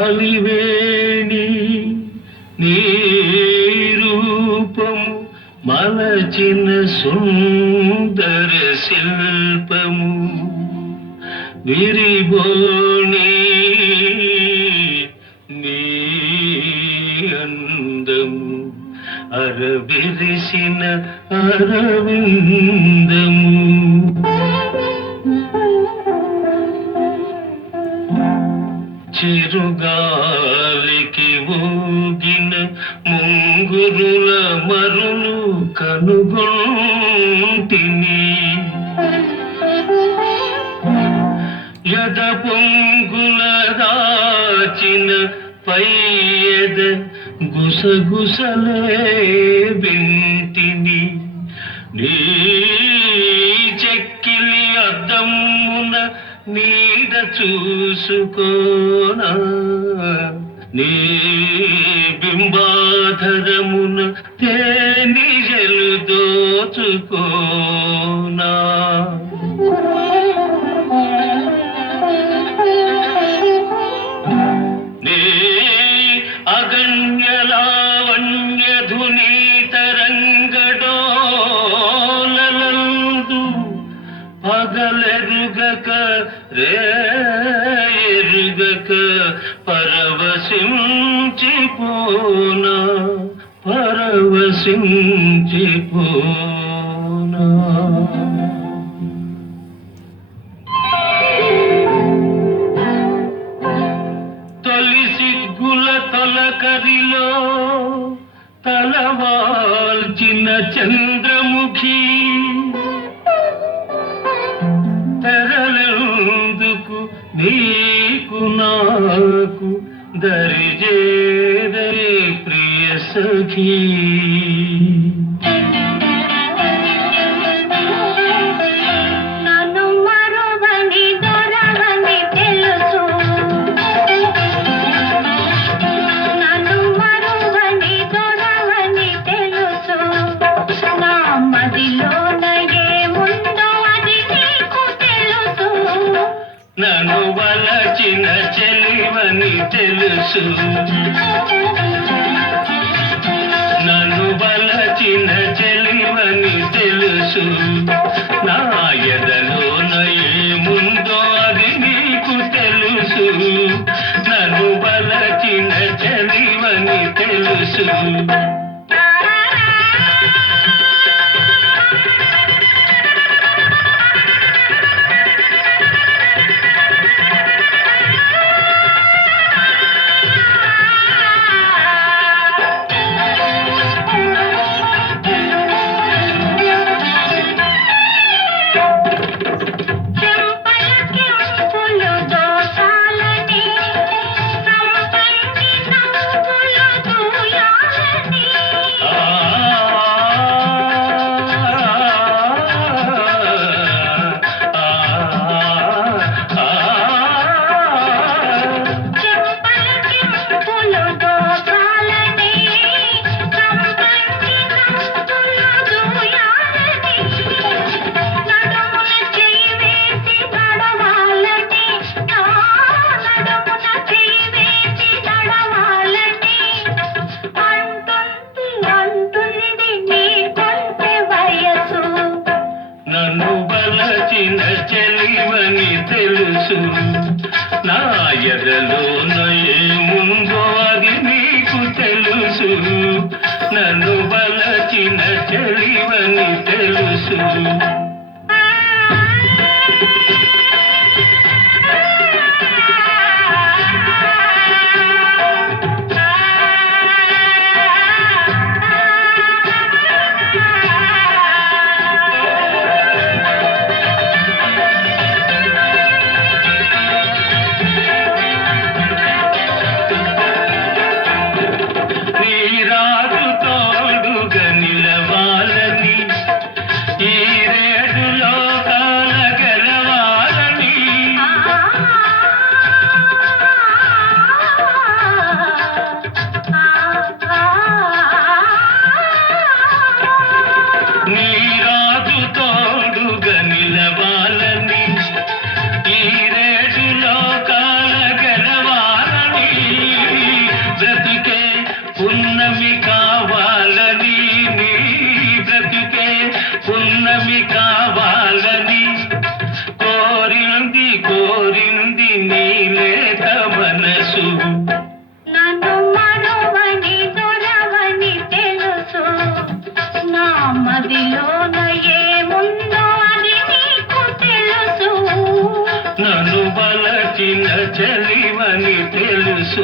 అలివేణి నీ రూపము మలచిన సుందర శిల్పము విరిబోణి నీ అందము అరవిరిసిన అరవిందము చిరుగాలికి ఊగిన ముంగురుల మరులు కనుగొంటిని. యద పొంగుల దాచిన పైయద గుసగుసలే వింటిని. నీ చూసుకోనా నీ బింబాధరమున తేనిజలు దోచుకో పగలెరుగక రేరుగక పరవశించిపోనా పరవశించిపోనా తొలి సిగ్గుల తొలకరిలో తలవాల్చిన చంద్ర నీకు నాకు దరిజే దరి ప్రియ సఖీ. అని తెలుసు. నన్ను బలచిన చెలివని తెలుసు. నా ఎదలోన ఏముందో అది నీకు తెలుసు. నన్ను బలచిన చెలివని తెలుసు. తెలుసు నా ఎదలోన ఏముందో అది నీకు తెలుసు. నన్ను బలచిన చెలివని తెలుసు. పున్నమి కావాలని నీ బ్రతికే పున్నమి కావాలని కోరింది కోరింది నీ లేత మనసు మదిలోన ఏముందో బలచిన చెలివని తెలుసు.